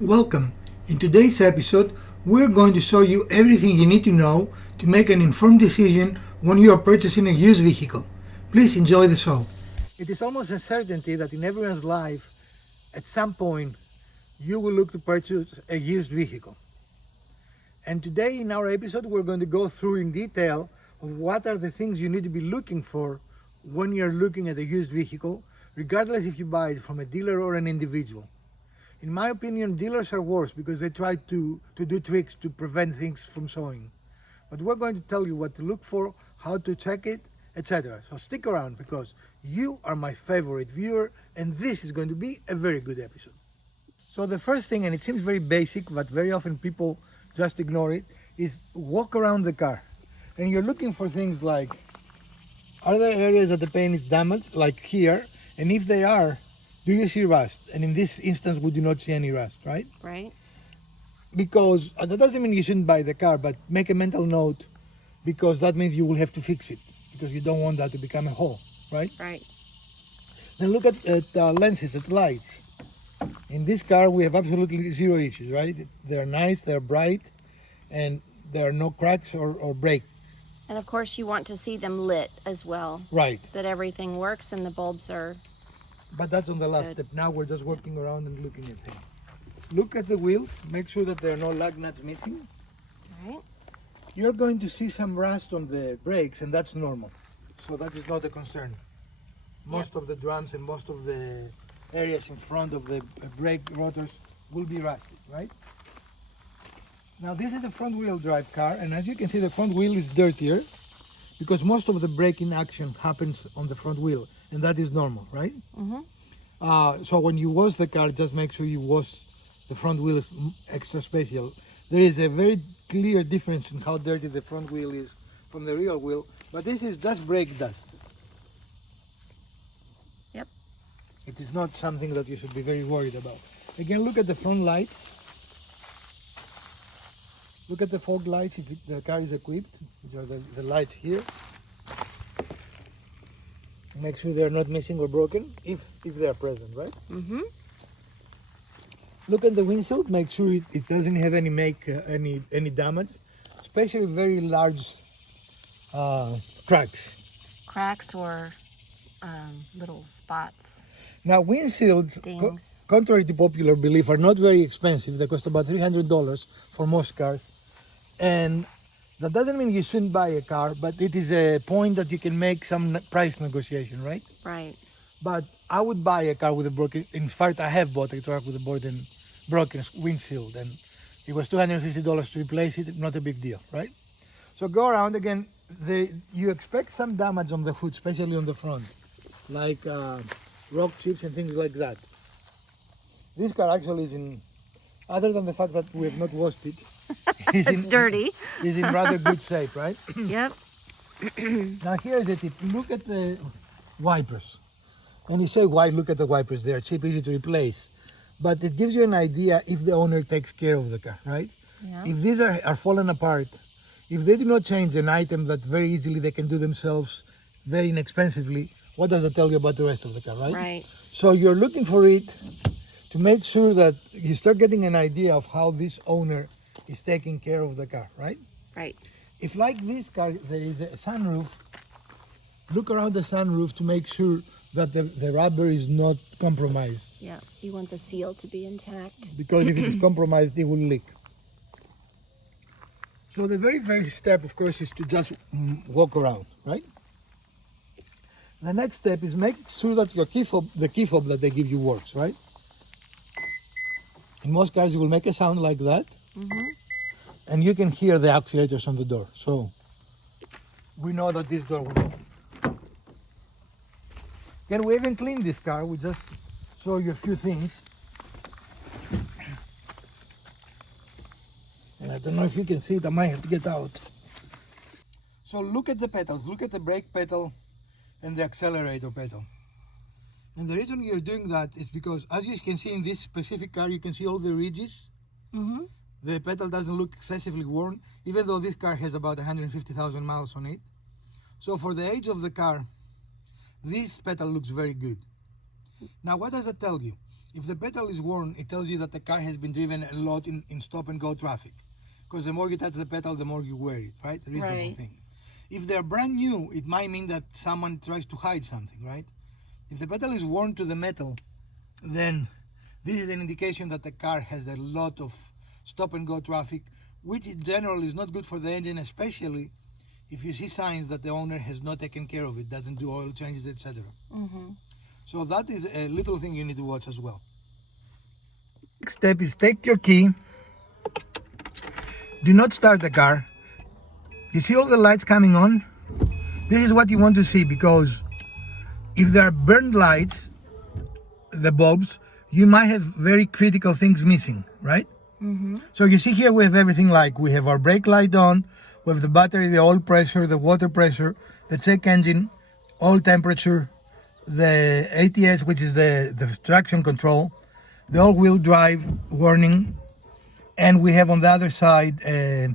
Welcome. In today's episode, we're going to show you everything you need to know to make an informed decision when you are purchasing a used vehicle. Please enjoy the show. It is almost a certainty that in everyone's life, at some point, you will look to purchase a used vehicle. And today in our episode, we're going to go through in detail of what are the things you need to be looking for when you're looking at a used vehicle, regardless if you buy it from a dealer or an individual. In my opinion, dealers are worse because they try to do tricks to prevent things from showing. But we're going to tell you what to look for, how to check it, etc. So stick around because you are my favorite viewer and this is going to be a very good episode. So the first thing, and it seems very basic, but very often people just ignore it, is walk around the car. And you're looking for things like, are there areas that the paint is damaged, like here? And if they are, do you see rust? And in this instance, we do not see any rust, right? Right. Because that doesn't mean you shouldn't buy the car, but make a mental note because that means you will have to fix it because you don't want that to become a hole, right? Right. Then look at lenses, at lights. In this car, we have absolutely zero issues, right? They're nice, they're bright, and there are no cracks or breaks. And of course, you want to see them lit as well. Right. That everything works and the bulbs are. But that's on the last Good. step. Now we're just walking around and looking at things. Look at the wheels. Make sure that there are no lug nuts missing. Right. You're going to see some rust on the brakes, and that's normal. So that is not a concern. Most of the drums and most of the areas in front of the brake rotors will be rusted, right? Now this is a front wheel drive car, and as you can see, the front wheel is dirtier because most of the braking action happens on the front wheel, and that is normal, right? Mm-hmm. So when you wash the car, just make sure you wash the front wheel is extra special. There is a very clear difference in how dirty the front wheel is from the rear wheel, but this is just brake dust. Yep. It is not something that you should be very worried about. Again, look at the front lights. Look at the fog lights if the car is equipped, which are the lights here. Make sure they're not missing or broken, if they are present, right? Mm-hmm. Look at the windshield. Make sure it doesn't have any damage, especially very large cracks. Cracks or little spots. Now, windshields, Dings. contrary to popular belief, are not very expensive. They cost about $300 for most cars, and that doesn't mean you shouldn't buy a car, but it is a point that you can make some price negotiation, right? Right. But I would buy a car with a broken. In fact, I have bought a truck with a broken windshield, and it was $250 to replace it. Not a big deal, right? So go around again. You expect some damage on the hood, especially on the front, like rock chips and things like that. This car actually is in, other than the fact that we have not washed it, It's dirty. is in rather good shape, right? Yep. Now here's the tip. Look at the wipers. And you say, why look at the wipers? They're cheap, easy to replace. But it gives you an idea if the owner takes care of the car, right? Yeah. If these are fallen apart, if they do not change an item that very easily they can do themselves very inexpensively, what does that tell you about the rest of the car, right? Right. So you're looking for it to make sure that you start getting an idea of how this owner is taking care of the car, right? Right. If like this car, there is a sunroof, look around the sunroof to make sure that the rubber is not compromised. Yeah. You want the seal to be intact. Because if it is compromised, it will leak. So the very first step, of course, is to just walk around, right? The next step is make sure that your the key fob that they give you works, right? In most cars, you will make a sound like that, Mm-hmm. and you can hear the actuators on the door. So we know that this door will open. Again, we haven't cleaned this car. We just show you a few things. And I don't know if you can see it. I might have to get out. So look at the pedals. Look at the brake pedal and the accelerator pedal. And the reason you're doing that is because, as you can see in this specific car, you can see all the ridges. Mm-hmm. The pedal doesn't look excessively worn, even though this car has about 150,000 miles on it. So for the age of the car, this pedal looks very good. Now, what does that tell you? If the pedal is worn, it tells you that the car has been driven a lot in stop and go traffic. Because the more you touch the pedal, the more you wear it, right? A reasonable Right. thing. If they're brand new, it might mean that someone tries to hide something, right? If the pedal is worn to the metal, then this is an indication that the car has a lot of stop and go traffic, which in general is not good for the engine, especially if you see signs that the owner has not taken care of it, doesn't do oil changes, etc. So that is a little thing you need to watch as well. Next step is take your key. Do not start the car. You see all the lights coming on? This is what you want to see, because if there are burned lights, the bulbs, you might have very critical things missing, right? So you see here we have everything, like we have our brake light on, we have the battery, the oil pressure, the water pressure, the check engine, oil temperature, the ATS, which is the traction control, the all-wheel drive warning, and we have on the other side a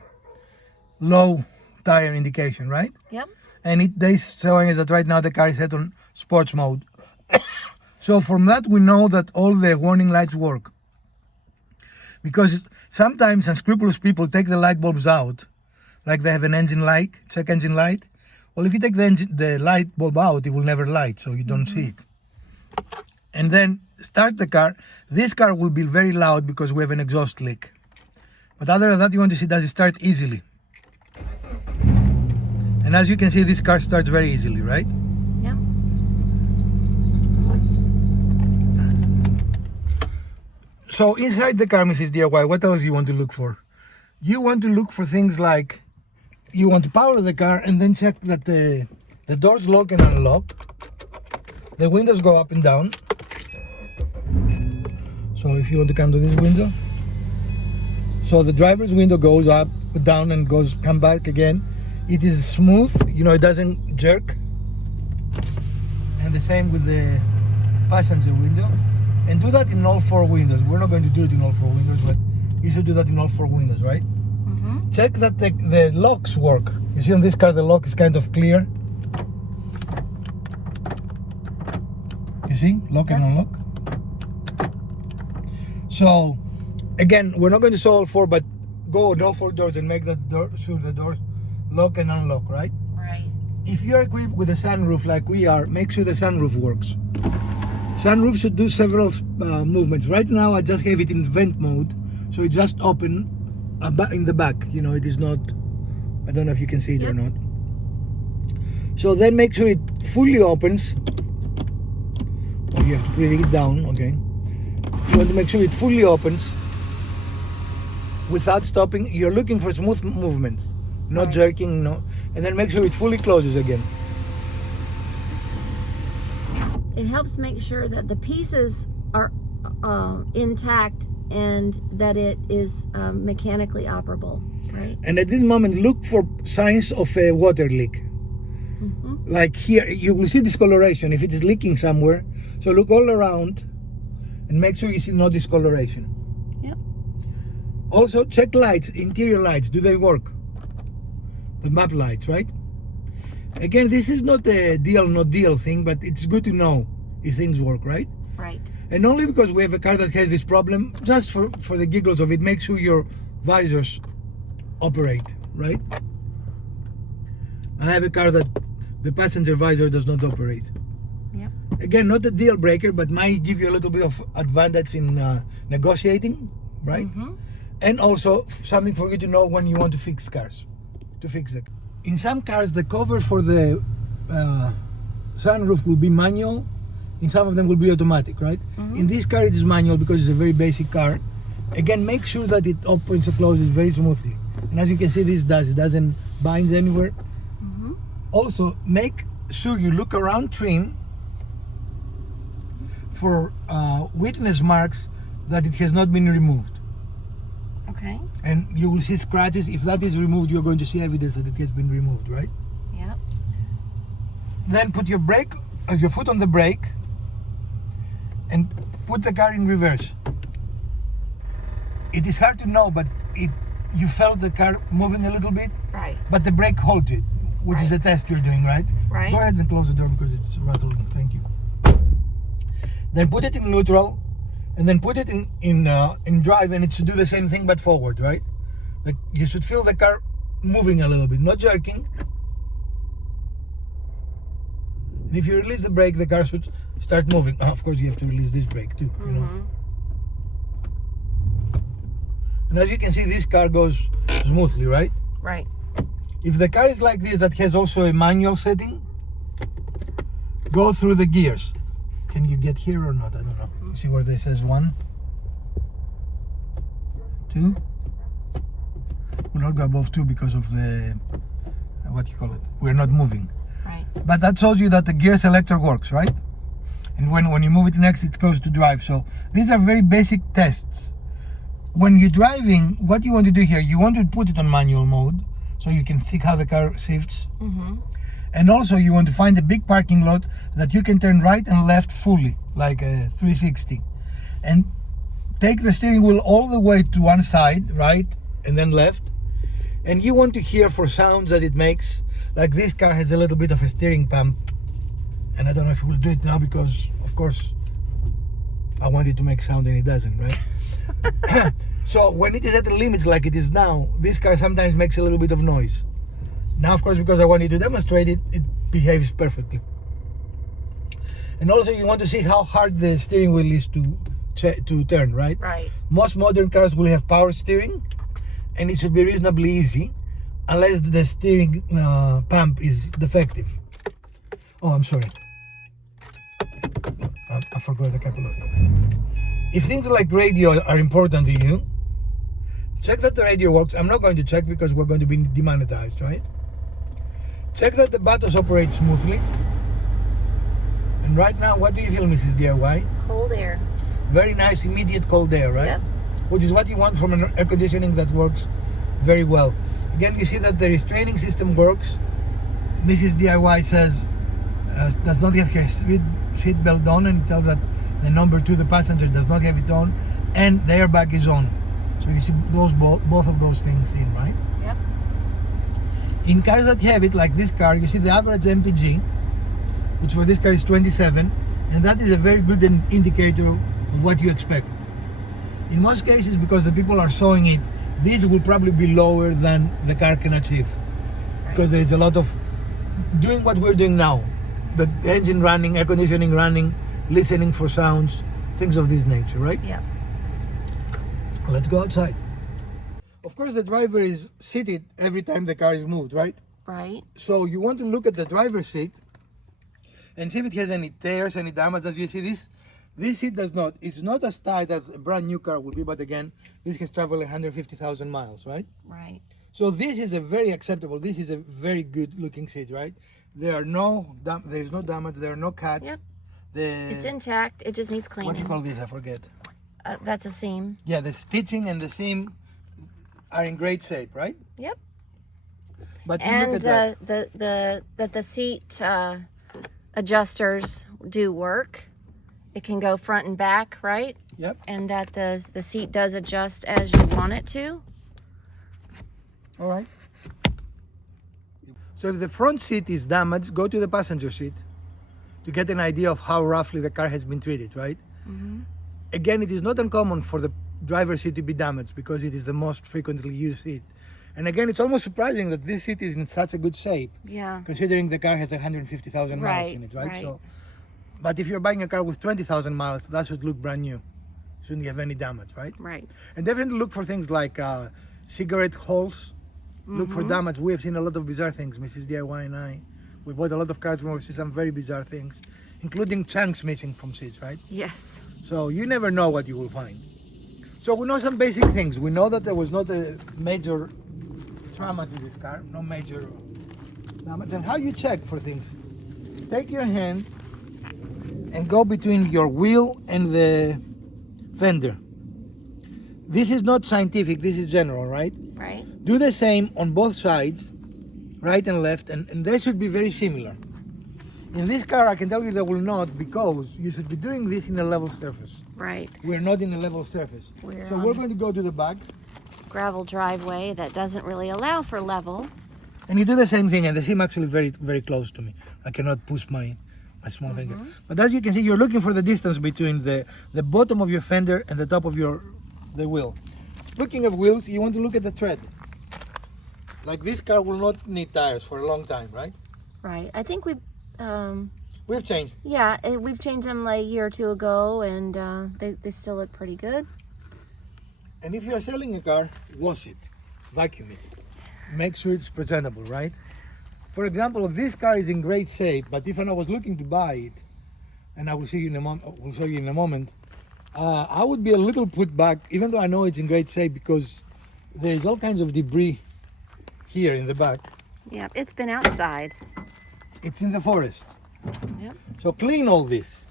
low tire indication, right? Yep. And they're showing us that right now the car is set on sports mode. So from that we know that all the warning lights work. Because sometimes unscrupulous people take the light bulbs out, like they have an engine light, check engine light. Well, if you take the light bulb out, it will never light, so you don't see it. And then start the car. This car will be very loud because we have an exhaust leak. But other than that, you want to see, does it start easily? And as you can see, this car starts very easily, right? Yep. So inside the car, Mrs. DIY, what else you want to look for? You want to look for things like, you want to power the car and then check that the doors lock and unlock. The windows go up and down. So if you want to come to this window. So the driver's window goes up, down, and come back again. It is smooth, it doesn't jerk. And the same with the passenger window. And do that in all four windows. We're not going to do it in all four windows, but you should do that in all four windows, right? Check that the locks work. You see on this car the lock is kind of clear. You see? Lock and unlock. So, again, we're not going to show all four, but go on all four doors and make sure the doors lock and unlock, right? Right. If you're equipped with a sunroof like we are, make sure the sunroof works. Sunroof should do several movements. Right now I just have it in vent mode, so it just open in the back. It is not, I don't know if you can see it or not. So then make sure it fully opens. Oh, you have to bring it down, okay. You want to make sure it fully opens without stopping. You're looking for smooth movements, not jerking, no. And then make sure it fully closes again. It helps make sure that the pieces are intact and that it is mechanically operable, right? And at this moment, look for signs of a water leak. Like here, you will see discoloration if it is leaking somewhere. So look all around and make sure you see no discoloration. Yep. Also, check lights, interior lights. Do they work? The map lights, right? Again, this is not a deal, no deal thing, but it's good to know if things work, right? Right. And only because we have a car that has this problem, just for the giggles of it, make sure your visors operate, right? I have a car that the passenger visor does not operate. Yep. Again, not a deal breaker, but might give you a little bit of advantage in negotiating, right? And also something for you to know when you want to fix cars, to fix it. In some cars, the cover for the sunroof will be manual. In some of them will be automatic, right? In this car, it is manual because it's a very basic car. Again, make sure that it opens and closes very smoothly. And as you can see, this it doesn't bind anywhere. Also, make sure you look around trim for witness marks that it has not been removed. Okay. And you will see scratches. If that is removed, you're going to see evidence that it has been removed, right? Yep. Then put your foot on the brake and put the car in reverse. It is hard to know, but you felt the car moving a little bit, Right. but the brake holds it, which is a test you're doing, right? Right. Go ahead and close the door because it's rattling. Thank you. Then put it in neutral, and then put it in drive, and it should do the same thing but forward, right? Like you should feel the car moving a little bit, not jerking. And if you release the brake, the car should start moving. Of course, you have to release this brake too, you know. And as you can see, this car goes smoothly, right? Right. If the car is like this, that has also a manual setting, go through the gears. Can you get here or not? I don't know. You see where this says 1, 2. We'll not go above 2 because of the, what you call it? We're not moving. Right. But that shows you that the gear selector works, right? And when you move it next, it goes to drive. So these are very basic tests. When you're driving, what you want to do here, you want to put it on manual mode so you can see how the car shifts. And also you want to find a big parking lot that you can turn right and left fully, like a 360. And take the steering wheel all the way to one side, right, and then left. And you want to hear for sounds that it makes. Like this car has a little bit of a steering pump. And I don't know if it will do it now because, of course, I want it to make sound and it doesn't, right? So when it is at the limits like it is now, this car sometimes makes a little bit of noise. Now, of course, because I wanted to demonstrate it, it behaves perfectly. And also you want to see how hard the steering wheel is to turn, right? Right. Most modern cars will have power steering, and it should be reasonably easy, unless the steering pump is defective. Oh, I'm sorry. I forgot a couple of things. If things like radio are important to you, check that the radio works. I'm not going to check because we're going to be demonetized, right? Check that the buttons operate smoothly. And right now, what do you feel, Mrs. DIY? Cold air. Very nice, immediate cold air, right? Yep. Which is what you want from an air conditioning that works very well. Again, you see that the restraining system works. Mrs. DIY says does not have her seat belt on, and it tells that the number 2, the passenger, does not have it on, and the airbag is on. So you see those both of those things in, right? Yep. In cars that have it, like this car, you see the average MPG, which for this car is 27, and that is a very good indicator of what you expect. In most cases, because the people are showing it, this will probably be lower than the car can achieve. Because there is a lot of doing what we're doing now. The engine running, air conditioning running, listening for sounds, things of this nature, right? Yeah. Let's go outside. Of course, the driver is seated every time the car is moved, right? Right. So you want to look at the driver's seat and see if it has any tears, any damage. As you see, this seat does not. It's not as tight as a brand new car would be, but again, this has traveled 150,000 miles, right? Right. So this is a very acceptable, this is a very good looking seat, right? There is no damage, there are no cuts. Yep. It's intact. It just needs cleaning. What do you call this? I forget. That's a seam. Yeah, the stitching and the seam are in great shape, right? Yep. But And look at the seat adjusters do work. It can go front and back, right? Yep. And that the seat does adjust as you want it to. All right. So if the front seat is damaged, go to the passenger seat to get an idea of how roughly the car has been treated, right? Again, it is not uncommon for the driver's seat to be damaged because it is the most frequently used seat. And again, it's almost surprising that this seat is in such a good shape. Yeah. Considering the car has 150,000 miles in it, right? So, but if you're buying a car with 20,000 miles, that should look brand new. Shouldn't have any damage, right? Right. And definitely look for things like cigarette holes. Look for damage. We have seen a lot of bizarre things, Mrs. DIY and I. We bought a lot of cars where we see some very bizarre things, including chunks missing from seats, right? Yes. So you never know what you will find. So we know some basic things. We know that there was not a major trauma to this car, no major damage. And how you check for things? Take your hand and go between your wheel and the fender. This is not scientific, this is general, right? Right. Do the same on both sides, right and left, and they should be very similar. In this car, I can tell you they will not, because you should be doing this in a level surface. Right. We're not in a level surface. So we're going to go to the back. Gravel driveway that doesn't really allow for level. And you do the same thing, and they seem actually very, very close to me. I cannot push my a small finger. But as you can see, you're looking for the distance between the bottom of your fender and the top of the wheel. Looking at wheels, you want to look at the tread. Like this car will not need tires for a long time, right? Right. I think We've changed. yeah, we've changed them like a year or two ago, and they still look pretty good. And if you're selling a car, wash it, vacuum it, make sure it's presentable, right? For example, this car is in great shape, but if I was looking to buy it, and I will show you in a moment, I would be a little put back, even though I know it's in great shape, because there is all kinds of debris here in the back. Yeah, it's been outside. It's in the forest. Yep. So clean all this,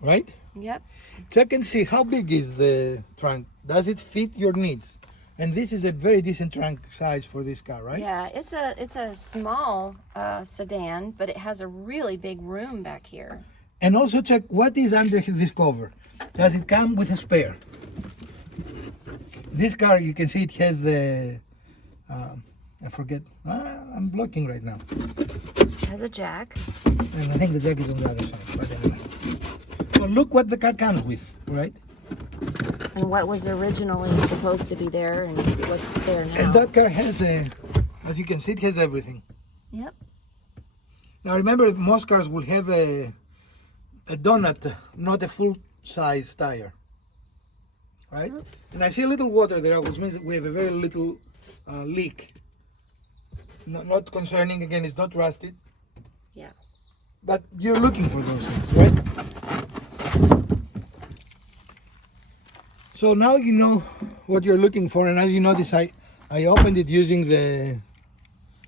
right? Yep. Check and see how big is the trunk. Does it fit your needs? And this is a very decent trunk size for this car, right? Yeah, it's a small sedan, but it has a really big room back here. And also check what is under this cover. Does it come with a spare? This car, you can see it has the, I forget, I'm blocking right now. It has a jack. And I think the jack is on the other side, but anyway. So look what the car comes with, right? And what was originally supposed to be there and what's there now. And that car has as you can see, it has everything. Yep. Now remember, most cars will have a donut, not a full-size tire, right? And I see a little water there, which means that we have a very little leak. Not concerning, again, it's not rusted. Yeah. But you're looking for those things, right? So now you know what you're looking for, and as you notice, I opened it using the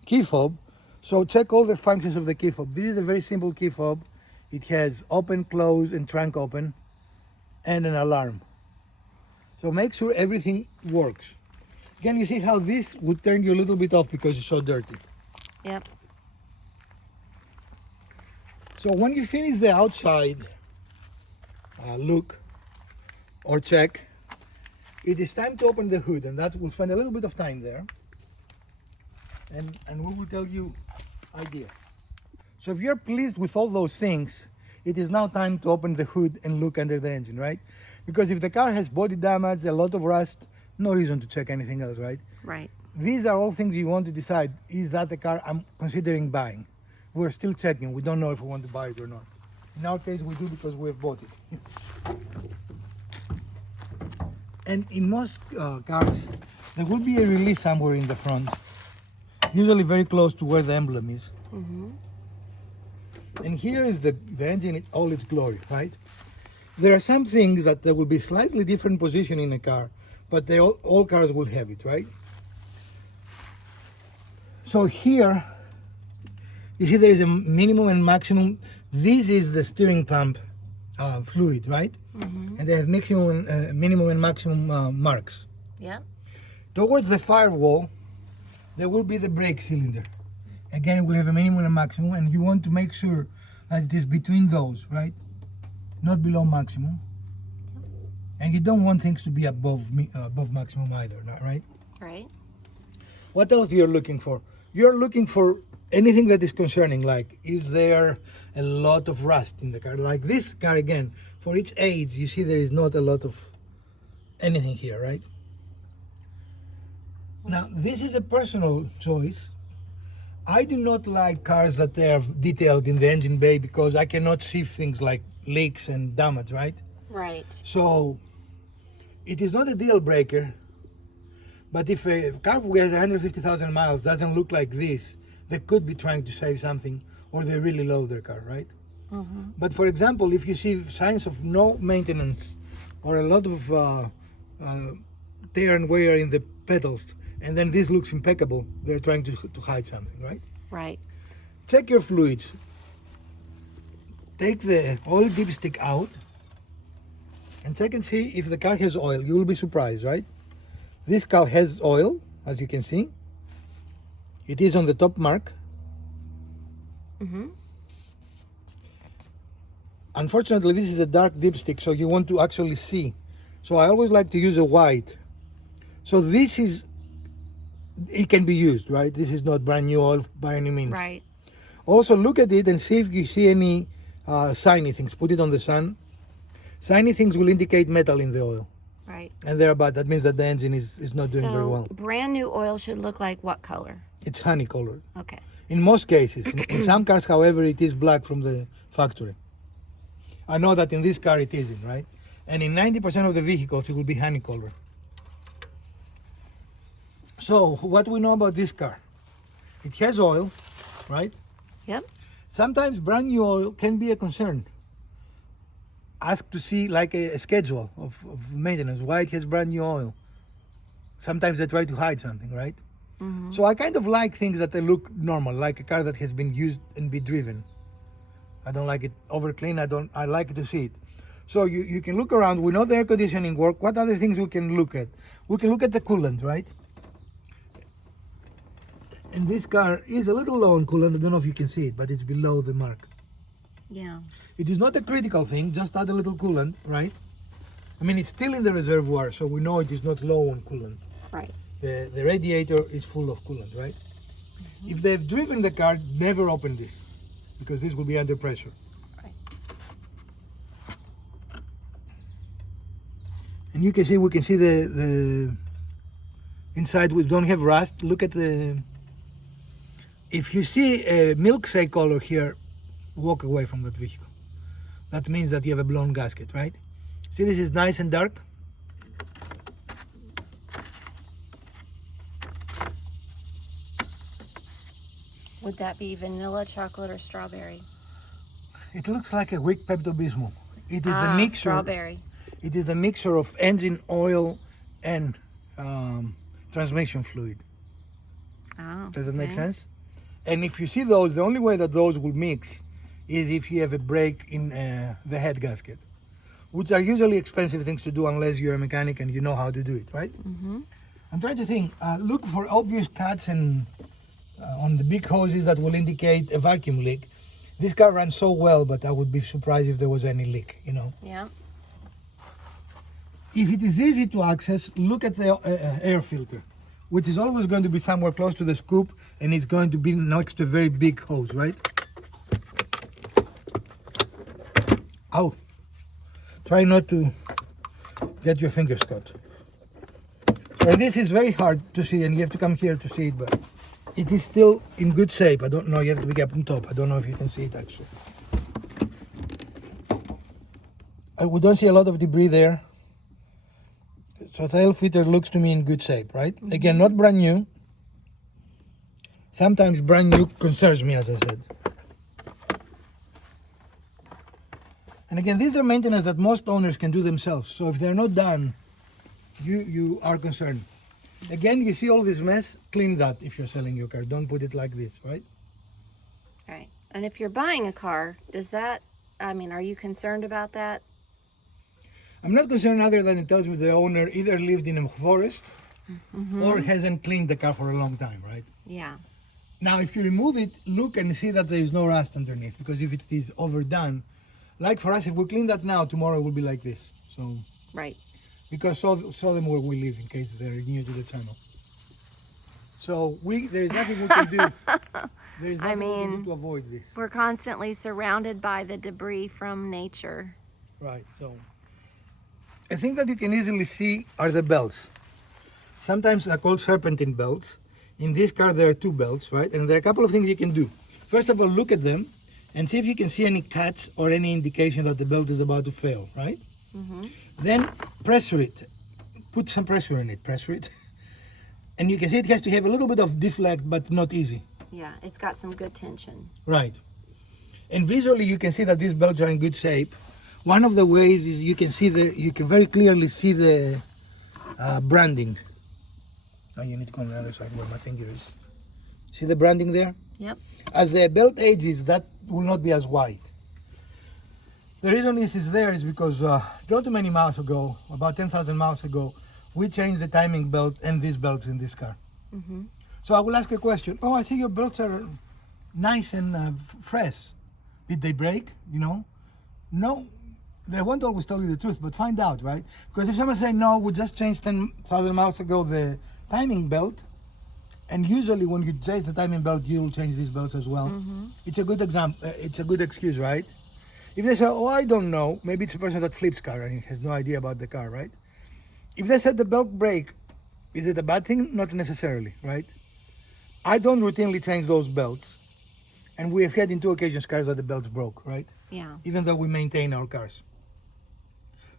key fob. So check all the functions of the key fob. This is a very simple key fob. It has open, close, and trunk open, and an alarm. So make sure everything works. Again, you see how this would turn you a little bit off because it's so dirty. Yep. So when you finish the outside look or check, it is time to open the hood, and that we'll spend a little bit of time there, and we will tell you ideas. So if you're pleased with all those things, it is now time to open the hood and look under the engine, right? Because if the car has body damage, a lot of rust, no reason to check anything else, right? Right. These are all things you want to decide, is that the car I'm considering buying? We're still checking, we don't know if we want to buy it or not. In our case, we do because we have bought it. And in most cars, there will be a release somewhere in the front, usually very close to where the emblem is. Mm-hmm. And here is the engine in all its glory, right? There are some things that there will be slightly different position in a car, but all cars will have it, right? So here, you see there is a minimum and maximum. This is the steering pump fluid, right? Mm-hmm. And they have minimum and maximum marks. Yep. Towards the firewall, there will be the brake cylinder. Again, it will have a minimum and maximum, and you want to make sure that it is between those, right? Not below maximum. And you don't want things to be above maximum either, right? Right. What else you're looking for? You're looking for anything that is concerning, like is there a lot of rust in the car? Like this car, again, for its age, you see there is not a lot of anything here, right? Now, this is a personal choice. I do not like cars that they are detailed in the engine bay because I cannot see things like leaks and damage, right? Right. So it is not a deal breaker, but if a car with 150,000 miles doesn't look like this, they could be trying to save something, or they really love their car, right? Mm-hmm. But for example, if you see signs of no maintenance or a lot of tear and wear in the pedals, and then this looks impeccable, they're trying to hide something, right? Right. Check your fluids. Take the oil dipstick out and check and see if the car has oil. You will be surprised, right? This car has oil, as you can see. It is on the top mark. Mm-hmm. Unfortunately, this is a dark dipstick, so you want to actually see. So I always like to use a white. So it can be used, right? This is not brand new oil by any means. Right. Also look at it and see if you see any shiny things. Put it on the sun. Shiny things will indicate metal in the oil. Right. And they're about, that means that the engine is not doing very well. Brand new oil should look like what color? It's honey colored. Okay. In most cases. In some cars, however, it is black from the factory. I know that in this car it isn't, right? And in 90% of the vehicles, it will be honey colored. So, what do we know about this car? It has oil, right? Yep. Sometimes brand new oil can be a concern. Ask to see like a schedule of maintenance, why it has brand new oil. Sometimes they try to hide something, right? Mm-hmm. So I kind of like things that they look normal, like a car that has been used and be driven. I don't like it over clean. I like to see it. So you can look around. We know the air conditioning work. What other things we can look at? We can look at the coolant, right? And this car is a little low on coolant. I don't know if you can see it, but it's below the mark. Yeah. It is not a critical thing, just add a little coolant, right? I mean, it's still in the reservoir, so we know it is not low on coolant. Right. The radiator is full of coolant, right? Mm-hmm. If they've driven the car, never open this, because this will be under pressure. Right. And you can see, we can see the inside, we don't have rust. Look at if you see a milkshake color here, walk away from that vehicle. That means that you have a blown gasket, right? See, this is nice and dark. Would that be vanilla, chocolate, or strawberry? It looks like a weak Pepto-Bismol. It is the mixture. Strawberry. It is the mixture of engine oil and transmission fluid. Oh, Does that make sense? And if you see those, the only way that those will mix is if you have a break in the head gasket, which are usually expensive things to do unless you're a mechanic and you know how to do it, right? Mm-hmm. I'm trying to think. Look for obvious cuts and on the big hoses that will indicate a vacuum leak. This car runs so well, but I would be surprised if there was any leak, you know. Yeah. If it is easy to access, look at the air filter, which is always going to be somewhere close to the scoop, and it's going to be next to a very big hose, right? Ow. Try not to get your fingers caught. So this is very hard to see, and you have to come here to see it, but it is still in good shape. I don't know, you have to be up on top. I don't know if you can see it actually. We don't see a lot of debris there. So tail filter looks to me in good shape, right? Mm-hmm. Again, not brand new. Sometimes brand new concerns me, as I said. And again, these are maintenance that most owners can do themselves. So if they're not done, you are concerned. Again, you see all this mess, clean that if you're selling your car. Don't put it like this, right? Right. And if you're buying a car, are you concerned about that? I'm not concerned other than it tells me the owner either lived in a forest or hasn't cleaned the car for a long time, right? Yeah. Now, if you remove it, look and see that there is no rust underneath, because if it is overdone, like for us, if we clean that now, tomorrow it will be like this. So, right. Because show them where we live in case they're new to the channel. So there is nothing we can do. There is nothing we can do to avoid this. We're constantly surrounded by the debris from nature. Right. So a thing that you can easily see are the belts. Sometimes they're called serpentine belts. In this car there are two belts, right? And there are a couple of things you can do. First of all, look at them and see if you can see any cuts or any indication that the belt is about to fail, right? Mm-hmm. Then pressure it. Put some pressure in it. Pressure it. And you can see it has to have a little bit of deflect, but not easy. Yeah, it's got some good tension. Right. And visually you can see that these belts are in good shape. One of the ways is you can very clearly see the branding. Now you need to go on the other side where my finger is. See the branding there? Yep. As the belt ages, that will not be as white. The reason this is there is because not too many miles ago, about 10,000 miles ago, we changed the timing belt and these belts in this car. Mm-hmm. So I will ask a question. Oh, I see your belts are nice and fresh. Did they break? You know? No. They won't always tell you the truth, but find out, right? Because if someone say, no, we just changed 10,000 miles ago the timing belt, And usually when you change the timing belt, you'll change these belts as well. It's a good example. It's a good excuse, right? If they say, oh, I don't know, maybe it's a person that flips car and has no idea about the car, right? If they said the belt break, is it a bad thing? Not necessarily, right? I don't routinely change those belts. And we have had in 2 occasions cars that the belts broke, right? Yeah. Even though we maintain our cars.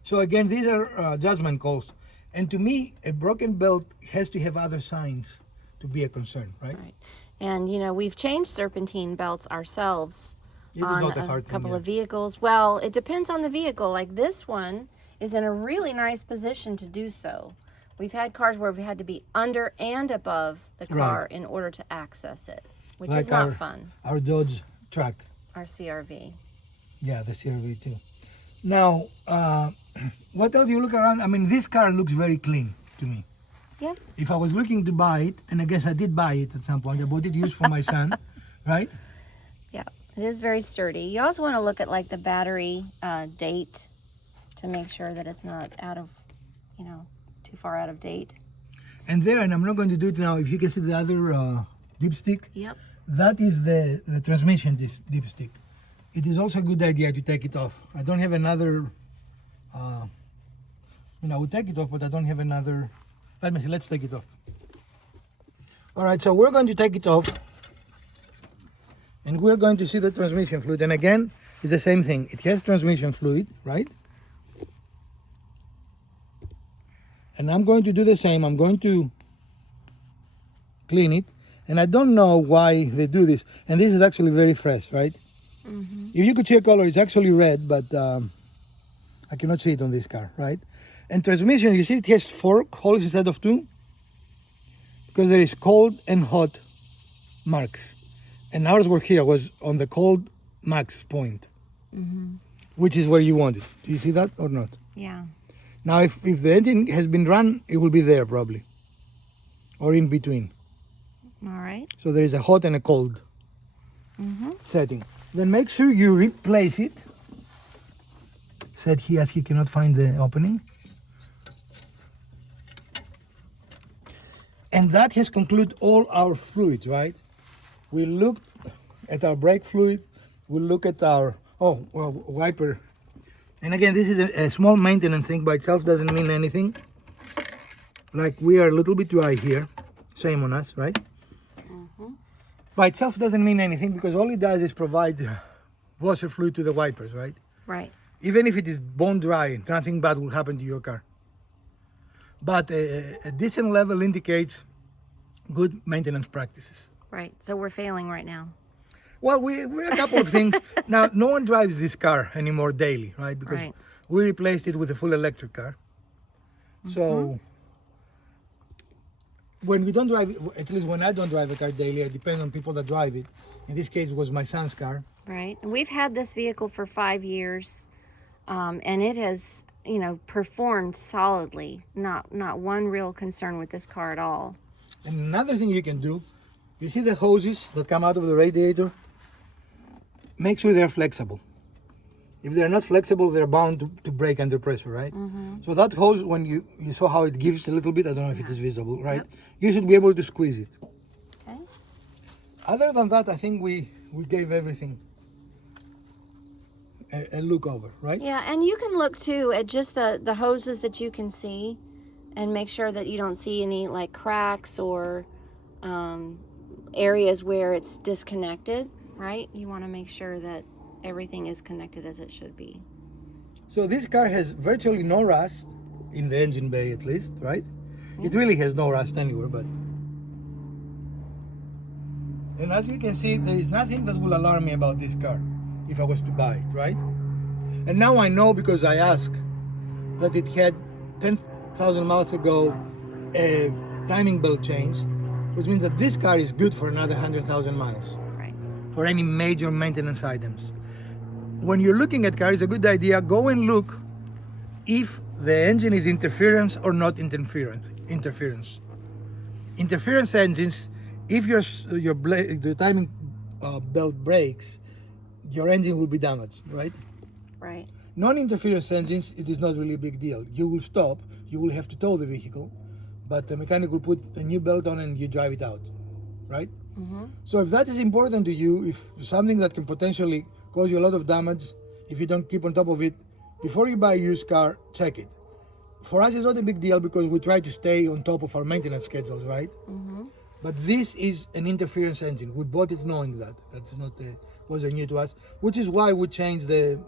So again, these are judgment calls. And to me, a broken belt has to have other signs to be a concern, right? Right. And, you know, we've changed serpentine belts ourselves It is on not a a hard thing, couple yeah. of vehicles. Well, it depends on the vehicle. Like this one is in a really nice position to do so. We've had cars where we've had to be under and above the car in order to access it, which is not fun. Our Dodge truck. Our CRV. Yeah, the CRV too. Now, what else you look around? I mean, this car looks very clean to me. Yeah. If I was looking to buy it, and I guess I did buy it at some point, I bought it used for my son, right? Yeah. It is very sturdy. You also want to look at like the battery date to make sure that it's not out of, you know, too far out of date. And there, and I'm not going to do it now, if you can see the other dipstick, Yep. that is the transmission dipstick. It is also a good idea to take it off. I don't have another, I would take it off, but I don't have another. Let me see, let's take it off. All right, so we're going to take it off. And we're going to see the transmission fluid. And again, it's the same thing. It has transmission fluid, right? And I'm going to do the same. I'm going to clean it. And I don't know why they do this. And this is actually very fresh, right? If you could see a color, it's actually red, but I cannot see it on this car, right? And transmission, you see it has 4 holes instead of 2? Because there is cold and hot marks. And ours were here, was on the cold max point, which is where you want it. Do you see that or not? Yeah. Now, if the engine has been run, it will be there probably, or in between. All right. So there is a hot and a cold setting. Then make sure you replace it. Said he as he cannot find the opening. And that has concluded all our fluids, right? We looked at our brake fluid. We look at our wiper. And again, this is a small maintenance thing. By itself doesn't mean anything. Like we are a little bit dry here. Same on us, right? By itself doesn't mean anything because all it does is provide washer fluid to the wipers, right? Right. Even if it is bone dry, nothing bad will happen to your car. But a decent level indicates good maintenance practices. Right. So we're failing right now. Well, we're a couple of things. Now, no one drives this car anymore daily, right? Because we replaced it with a full electric car. So when we don't drive, at least when I don't drive a car daily, I depend on people that drive it. In this case, it was my son's car. Right. And we've had this vehicle for 5 years, and it has, performed solidly. Not one real concern with this car at all. And another thing you can do, you see the hoses that come out of the radiator? Make sure they're flexible. If they're not flexible, they're bound to break under pressure, right? So that hose, when you saw how it gives a little bit, I don't know if it is visible, right? You should be able to squeeze it. Okay. Other than that, I think we gave everything a look over, right? Yeah, and you can look too at just the hoses that you can see and make sure that you don't see any like cracks or areas where it's disconnected, right? You want to make sure that everything is connected as it should be. So this car has virtually no rust, in the engine bay at least, right? It really has no rust anywhere, but... And as you can see, there is nothing that will alarm me about this car if I was to buy it, right? And now I know because I asked that it had 10,000 miles ago a timing belt change, which means that this car is good for another 100,000 miles. Right. For any major maintenance items. When you're looking at cars, it's a good idea, go and look if the engine is interference or not interference. Interference engines, if the timing belt breaks, your engine will be damaged, right? Right. Non-interference engines, it is not really a big deal. You will stop, you will have to tow the vehicle, but the mechanic will put a new belt on and you drive it out. right? So if that is important to you, if something that can potentially cause you a lot of damage, if you don't keep on top of it, before you buy a used car, check it. For us, it's not a big deal because we try to stay on top of our maintenance schedules, right? But this is an interference engine. We bought it knowing that. That's not wasn't new to us, which is why we changed the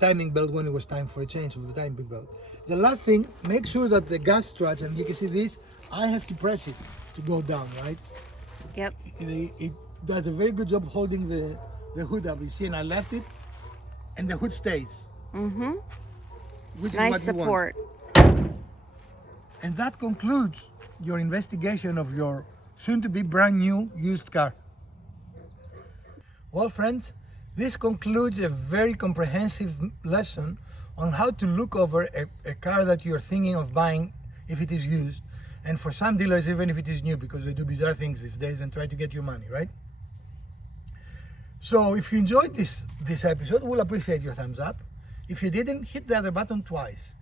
timing belt when it was time for a change of the timing belt. The last thing, make sure that the gas struts, and you can see this, I have to press it to go down, right? Yep. It does a very good job holding the hood up. You see, and I left it, and the hood stays. Which is Nice what you want. support. And that concludes your investigation of your soon-to-be brand new used car. Well, friends, this concludes a very comprehensive lesson on how to look over a car that you're thinking of buying if it is used, and for some dealers even if it is new, because they do bizarre things these days and try to get your money, right? So if you enjoyed this episode, we'll appreciate your thumbs up. If you didn't, hit the other button twice.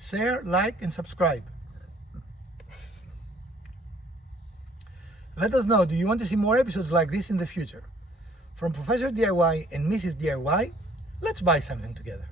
Share, like, and subscribe. Let us know, do you want to see more episodes like this in the future? From Professor DIY and Mrs. DIY, let's buy something together.